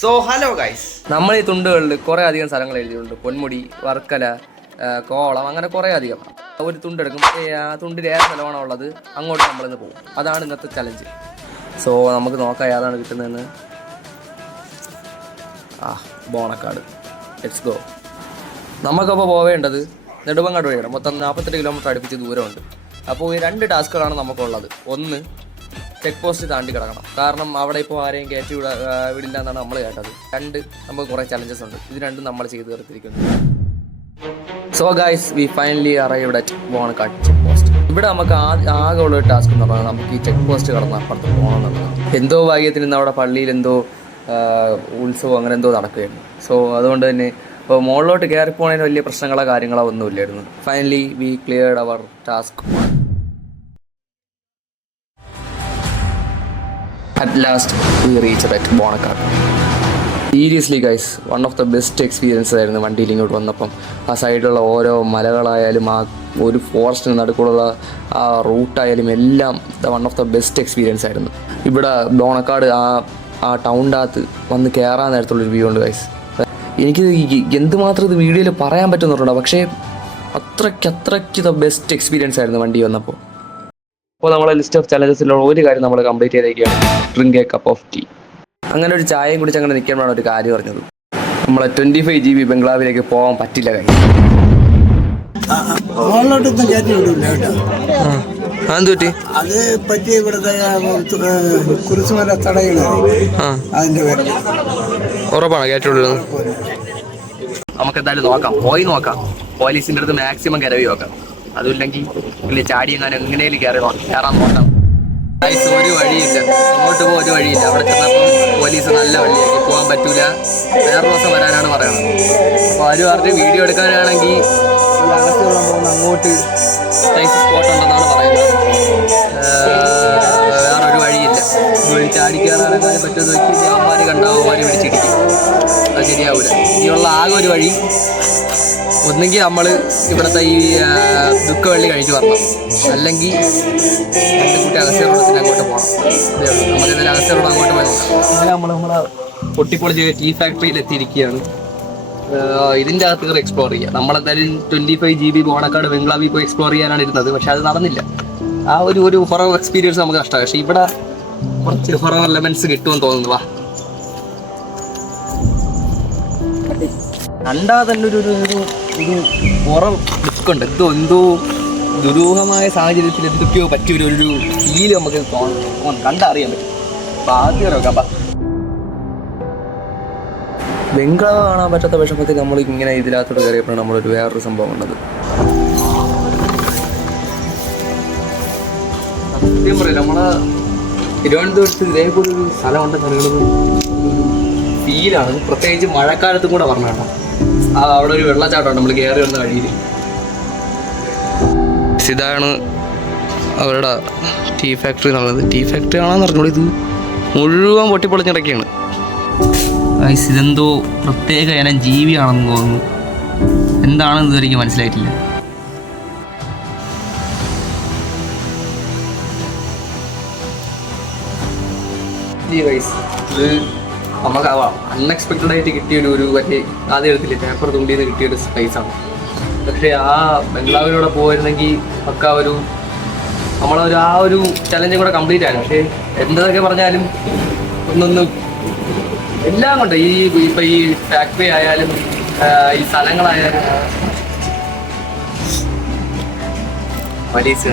So hello guys, നമ്മൾ ഈ തുണ്ടുകളിൽ കുറേ അധികം സ്ഥലങ്ങൾ എഴുതിയിട്ടുണ്ട്. പൊന്മുടി, വർക്കല, കോളം, അങ്ങനെ കുറേ അധികം. ഒരു തുണ്ടെടുക്കും, ആ തുണ്ടിൽ ഏത് സ്ഥലമാണോ ഉള്ളത് അങ്ങോട്ട് നമ്മളിന്ന് പോകും. അതാണ് ഇന്നത്തെ ചലഞ്ച്. സോ നമുക്ക് നോക്കാം ഏതാണ് കിട്ടുന്നതെന്ന്. Bonacaud, let's go. നമുക്കപ്പോൾ പോവേണ്ടത് നെടുമങ്ങാട് വഴിയാണ്. മൊത്തം 48 കിലോമീറ്റർ അടുപ്പിച്ച് ദൂരമുണ്ട്. അപ്പോൾ ഈ 2 ടാസ്കുകളാണ് നമുക്കുള്ളത്. ഒന്ന്, ചെക്ക് പോസ്റ്റ് താണ്ടി കിടക്കണം, കാരണം അവിടെ ഇപ്പോൾ ആരെയും കയറ്റി വിടില്ല എന്നാണ് നമ്മൾ കേട്ടത്. 2, നമുക്ക് കുറേ ചലഞ്ചസ് ഉണ്ട്. ഇത് രണ്ടും നമ്മൾ ചെയ്തു തീർത്തിരിക്കുന്നു. So guys, we finally arrived at Bonacaud check post. ഇവിടെ നമുക്ക് ആകെ ഉള്ള ഒരു ടാസ്ക് എന്ന് പറഞ്ഞാൽ നമുക്ക് ഈ ചെക്ക് പോസ്റ്റ് കടന്ന് അപ്പുറത്ത് പോകണം എന്നുള്ളത്. എന്തോ ഭാഗ്യത്തിന് ഇന്ന് അവിടെ പള്ളിയിൽ എന്തോ ഉത്സവം അങ്ങനെ എന്തോ നടക്കുകയായിരുന്നു. സോ അതുകൊണ്ട് തന്നെ ഇപ്പോൾ മുകളിലോട്ട് കയറിപ്പോണതിന് വലിയ പ്രശ്നങ്ങളോ കാര്യങ്ങളോ ഒന്നുമില്ലായിരുന്നു. Finally we cleared our task. At last we reached at Bonacaud. Seriously guys, one of the best experience ആയിരുന്നു വണ്ടിയിൽ ഇങ്ങോട്ട് വന്നപ്പം. ആ സൈഡിലുള്ള ഓരോ മലകളായാലും ആ ഒരു ഫോറസ്റ്റിന് നടുക്കുള്ള ആ റൂട്ടായാലും എല്ലാം one of the best experience ആയിരുന്നു. ഇവിടെ ബോണക്കാട് ആ ടൗണിൻ്റെ അകത്ത് വന്ന് കയറാൻ നേരത്തുള്ളൊരു വ്യൂ ഉണ്ട് ഗൈസ്. എനിക്ക് എന്തുമാത്രം ഇത് വീഡിയോയിൽ പറയാൻ പറ്റുന്നുണ്ടോ, പക്ഷേ അത്രയ്ക്ക് ദ ബെസ്റ്റ് എക്സ്പീരിയൻസ് ആയിരുന്നു വണ്ടി വന്നപ്പോൾ. അപ്പോൾ നമ്മളെ ലിസ്റ്റ് ഓഫ് ചലഞ്ചസിലുള്ള ഒരു കാര്യം നമ്മൾ കംപ്ലീറ്റ് ചെയ്തേക്കുകയാണ്. Drink a cup of tea. അങ്ങനെ ഒരു ചായയും കുടിച്ച് അങ്ങനെ നിൽക്കുമ്പോഴാണ് ഒരു കാര്യം പറഞ്ഞത്. നമ്മളെ 25 GB ബംഗ്ലാവിലേക്ക് പോകാൻ പറ്റില്ല. പറ്റി അത് പറ്റി ഇവിടുത്തെ കുരിശുമല തടയുന്നത് അതിന്റെ പേര് ഉറപ്പാണ് കേട്ടുള്ളത്. നമുക്ക് എന്തായാലും നോക്കാം. പോലീസിന്റെ അടുത്ത് മാക്സിമം കരവി നോക്കാം. അതുമില്ലെങ്കിൽ വലിയ ചാടി എങ്ങനെയും കയറാൻ നോക്കാം. ഒരു വഴിയില്ല, അങ്ങോട്ട് പോകാൻ ഒരു വഴിയില്ല. അവിടെ ചെന്നപ്പോൾ പോലീസ് നല്ല വഴിയാക്കി പോകാൻ പറ്റൂല, വേറെ ദിവസം വരാനാണ് പറയുന്നത്. അപ്പോൾ അവർ പറഞ്ഞ് വീഡിയോ എടുക്കാനാണെങ്കിൽ ഈ അഗസ്ത്യകുളം പോകുന്ന അങ്ങോട്ട് നൈസ് സ്പോട്ട് ഉണ്ടെന്നാണ് പറയുന്നത്. വേറൊരു വഴിയില്ല. ഇതുവഴി ചാടി കയറാനെങ്ങാനും പറ്റുമെന്ന് നോക്കി അവന്മാർ കണ്ടാവന്മാർ പിടിച്ചിടിക്കും. അത് ശരിയാവില്ല. ഇനിയുള്ള ആകെ ഒരു വഴി ഒന്നെങ്കിൽ നമ്മൾ ഇവിടുത്തെ ഈ ദുഃഖവെള്ളി കഴിച്ച് വരണം, അല്ലെങ്കിൽ രണ്ട് കൂട്ടി അഗസ്ത്യകുളത്തിന് അങ്ങോട്ട് പോകണം. നമുക്കിതിൽ അഗസ്ത്യകുളം അങ്ങോട്ട് പോയി നോക്കാം. അങ്ങനെ നമ്മളെ പൊട്ടിപ്പൊളിച്ച് ടീ ഫാക്ടറിയിൽ എത്തിയിരിക്കുകയാണ്. ഇതിൻ്റെ അകത്ത് കയറി എക്സ്പ്ലോർ ചെയ്യുക. നമ്മളെന്തായാലും 25 GB ബോണക്കാട് ബംഗ്ലാവിൽ പോയി എക്സ്പ്ലോർ ചെയ്യാനാണ് ഇരുന്നത്, പക്ഷെ അത് നടന്നില്ല. ആ ഒരു ഹൊറർ എക്സ്പീരിയൻസ് നമുക്ക് നഷ്ടമായി. പക്ഷേ ഇവിടെ കുറച്ച് ഹൊറർ എലമെന്റ്സ് കിട്ടുമെന്ന് തോന്നുന്നു. വാ, കണ്ടാ തന്നെ ഒരു ഹൊറർ ലുക്കുണ്ട്. എന്തോ ദുരൂഹമായ സാഹചര്യത്തിൽ എന്തൊക്കെയോ പറ്റിയൊരു ഫീല് നമുക്ക് കണ്ടറിയാൻ പറ്റും. അപ്പം ആദ്യം നോക്കാം. ബംഗ്ലാവ് കാണാൻ പറ്റാത്ത വിഷമത്തിൽ നമ്മൾ ഇങ്ങനെ ഇതിനകത്തോട്ട് കയറിയപ്പോഴാണ് നമ്മളൊരു വേറൊരു സംഭവം ഉള്ളത്. സത്യം പറയില്ല, നമ്മളെ തിരുവനന്തപുരത്ത് ഇതേപോലെ ഒരു സ്ഥലമുണ്ടെന്ന് അറിയുന്നത് ഫീലാണ്. പ്രത്യേകിച്ച് മഴക്കാലത്തും കൂടെ പറഞ്ഞു കേട്ടോ. അവിടെ ഒരു വെള്ളച്ചാട്ടമാണ് നമ്മൾ കയറി വന്ന വഴിയിൽ. ഇതാണ് അവരുടെ ടീ ഫാക്ടറി എന്നുള്ളത്. ടീ ഫാക്ടറി ആണെന്ന് പറഞ്ഞോളൂ. ഇത് മുഴുവൻ പൊട്ടിപ്പൊളിഞ്ഞിടയ്ക്കാണ്. ഇതെന്തോ പ്രത്യേക ഇനം ജീവിയാണെന്ന് തോന്നുന്നു. എന്താണെന്ന് ഇതുവരെ എനിക്ക് മനസ്സിലായിട്ടില്ല. ഇത് നമുക്ക് അൺഎക്സ്പെക്റ്റഡ് ആയിട്ട് കിട്ടിയൊരു വലിയ ആദ്യം എടുത്തില്ലേ പേപ്പർ തുണ്ടിയിൽ നിന്ന് കിട്ടിയൊരു സ്പേസാണ്. പക്ഷേ ആ ബംഗ്ലാവിലൂടെ പോയിരുന്നെങ്കിൽ ഒക്കെ ആ ഒരു ചലഞ്ചും കൂടെ കംപ്ലീറ്റ് ആണ്. പക്ഷേ എന്തൊക്കെ പറഞ്ഞാലും ഒന്നൊന്നും എല്ലാം കൊണ്ട് ഇപ്പം ഈ ഫാക്ടറി ആയാലും ഈ സ്ഥലങ്ങളായാലും മലീസ്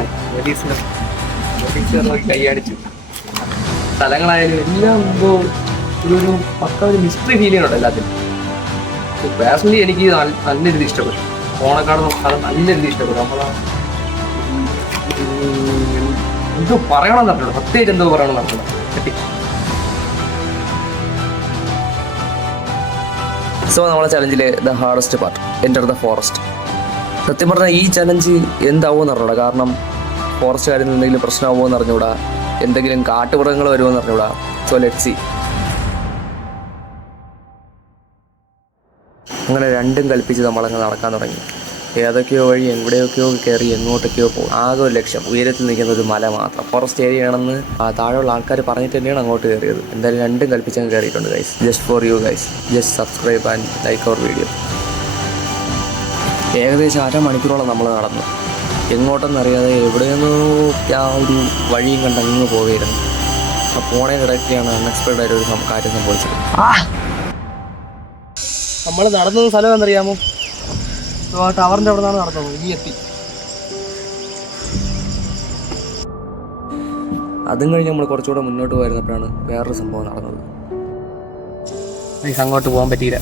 നോക്കി കൈയടിച്ചു. സ്ഥലങ്ങളായാലും എല്ലാം എന്തോ ഒരു പക്ക ഒരു മിസ്റ്ററി ഫീൽ ചെയ്യുന്നുണ്ട് എല്ലാത്തിനും. പേഴ്സണലി എനിക്ക് നല്ല രീതി ഇഷ്ടപ്പെട്ടു. ബോണക്കാട് സ്ഥലം നല്ല രീതി ഇഷ്ടപ്പെട്ടു. നമ്മളെ എന്തോ പറയണം പറഞ്ഞിട്ടുണ്ട്, പ്രത്യേകിച്ച് എന്തോ പറയണം പറഞ്ഞിട്ടുണ്ട്. കിട്ടി. സോ നമ്മളെ ചലഞ്ചിലെ the hardest part, enter the forest. സത്യം പറഞ്ഞാൽ ഈ ചലഞ്ച് എന്താവുമെന്ന് അറിഞ്ഞൂടാ. കാരണം ഫോറസ്റ്റ് കാര്യത്തിൽ എന്തെങ്കിലും പ്രശ്നമാകുമോ എന്ന് അറിഞ്ഞൂടാ, എന്തെങ്കിലും കാട്ടുമൃഗങ്ങൾ വരുമോ എന്ന് അറിഞ്ഞൂടാ. So let's see. അങ്ങനെ രണ്ടും കൽപ്പിച്ച് നമ്മളങ്ങ് നടക്കാൻ തുടങ്ങി. ഏതൊക്കെയോ വഴി എവിടെയൊക്കെയോ കയറി എങ്ങോട്ടൊക്കെയോ പോകും. ആകെ ഒരു ലക്ഷ്യം, ഉയരത്തിൽ നിൽക്കുന്ന ഒരു മല മാത്രം. ഫോറസ്റ്റ് ഏരിയ ആണെന്ന് താഴെയുള്ള ആൾക്കാർ പറഞ്ഞിട്ട് തന്നെയാണ് അങ്ങോട്ട് കയറിയത്. എന്തായാലും രണ്ടും കൽപ്പിച്ചങ്ങ് കയറിയിട്ടുണ്ട് guys. Just for you guys, just subscribe and like our video. ഏകദേശം അരമണിക്കൂറോളം നമ്മൾ നടന്നു. എങ്ങോട്ടെന്നറിയാതെ എവിടെയൊന്നോ ആ ഒരു വഴിയും കണ്ട് അങ്ങ് പോവുകയായിരുന്നു. ആ പോണേനിടയ്ക്കാണ് അൺഎക്സ്പെക്റ്റഡ് ആയിട്ട് ഒരു കാര്യം സംഭവിച്ചത്. നമ്മൾ നടന്ന സ്ഥലം എന്നറിയാമോ? ആ ടവറിൻ്റെ അവിടെ നിന്നാണ് നടന്നത്. ഈ എത്തി. അതും കഴിഞ്ഞ് നമ്മൾ കുറച്ചുകൂടെ മുന്നോട്ട് പോയിരുന്നപ്പോഴാണ് വേറൊരു സംഭവം നടന്നത്. അങ്ങോട്ട് പോകാൻ പറ്റിയില്ല.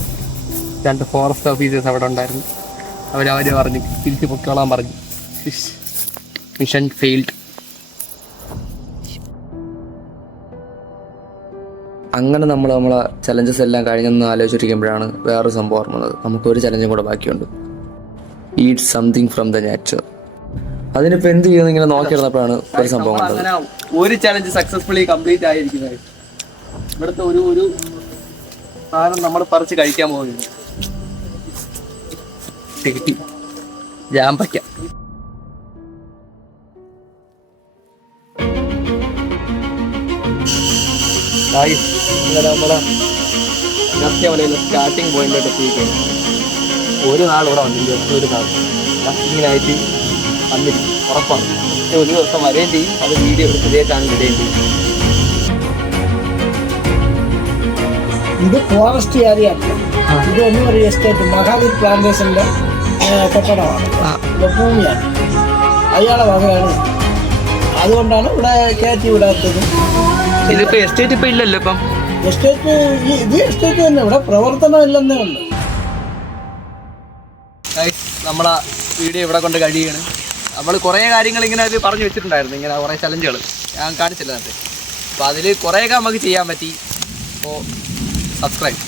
2 ഫോറസ്റ്റ് ഓഫീസേഴ്സ് അവിടെ ഉണ്ടായിരുന്നു. അവര് പറഞ്ഞു തിരിച്ച് പൊക്കോളാൻ പറഞ്ഞു. Mission failed. അങ്ങനെ നമ്മളെ ചലഞ്ചസ് എല്ലാം കഴിഞ്ഞെന്ന് ആലോചിച്ചിരിക്കുമ്പോഴാണ് വേറൊരു സംഭവം ഓർമ്മ വന്നത്. നമുക്കൊരു ചലഞ്ചും കൂടെ ബാക്കിയുണ്ട്. Eat something from the nature. അതിനിപ്പോൾ എന്ത് ചെയ്യുന്നു ഇങ്ങനെ നോക്കിയിരുന്നപ്പോഴാണ് ഒരു സംഭവം കണ്ടത്. ഒരു ചലഞ്ച് സക്സസ്ഫുള്ളി കംപ്ലീറ്റ് ആയിരിക്കുന്നത്. ഇവിടുത്തെ ഒരു സാധനം നമ്മൾ പറിച്ച് കഴിക്കാൻ പോകുന്നു. ജാമ്പയ്ക്ക. നമ്മളെ മലയിൽ സ്റ്റാർട്ടിങ് പോയിന്റിലോട്ട് എത്തിയിരിക്കുകയാണ്. ഒരു നാൾ ഇവിടെ വന്നിരിക്കും. ഒരു നാൾ ഇങ്ങനായിട്ട് വന്നിരിക്കും ഉറപ്പാണ്. ഒരു ദിവസം വരെയും ചെയ്യും. അത് വീഡിയോ ഇതേ ചാനൽ ഇടുകയും ചെയ്യും. ഇത് ഫോറസ്റ്റ് ഏരിയ. ഇതൊന്നും ഒരു എസ്റ്റേറ്റ് മഹാവീർ പ്ലാന്റേഷന്റെ കെട്ടിടമാണ്. ഭൂമിയാണ്. അയാളെ വകയാണ്. അതുകൊണ്ടാണ് ഇവിടെ കയറ്റി വിടാത്തത്. ഇതിപ്പോ എസ്റ്റേറ്റ് ഇപ്പൊ ഇല്ലല്ലോ. ഇപ്പം എസ്റ്റേറ്റ് ഇത് എസ്റ്റേറ്റ് തന്നെ. ഇവിടെ പ്രവർത്തനം ഇല്ലെന്നേ ഉള്ളു. നമ്മളാ വീഡിയോ ഇവിടെ കൊണ്ട് കഴിയാണ്. നമ്മൾ കുറേ കാര്യങ്ങൾ ഇങ്ങനെ അത് പറഞ്ഞു വെച്ചിട്ടുണ്ടായിരുന്നു. ഇങ്ങനെ കുറേ ചലഞ്ചുകൾ ഞാൻ കാണിച്ചില്ല നേരത്തെ. അപ്പോൾ അതിൽ കുറേയൊക്കെ നമുക്ക് ചെയ്യാൻ പറ്റി. അപ്പോൾ സബ്സ്ക്രൈബ്.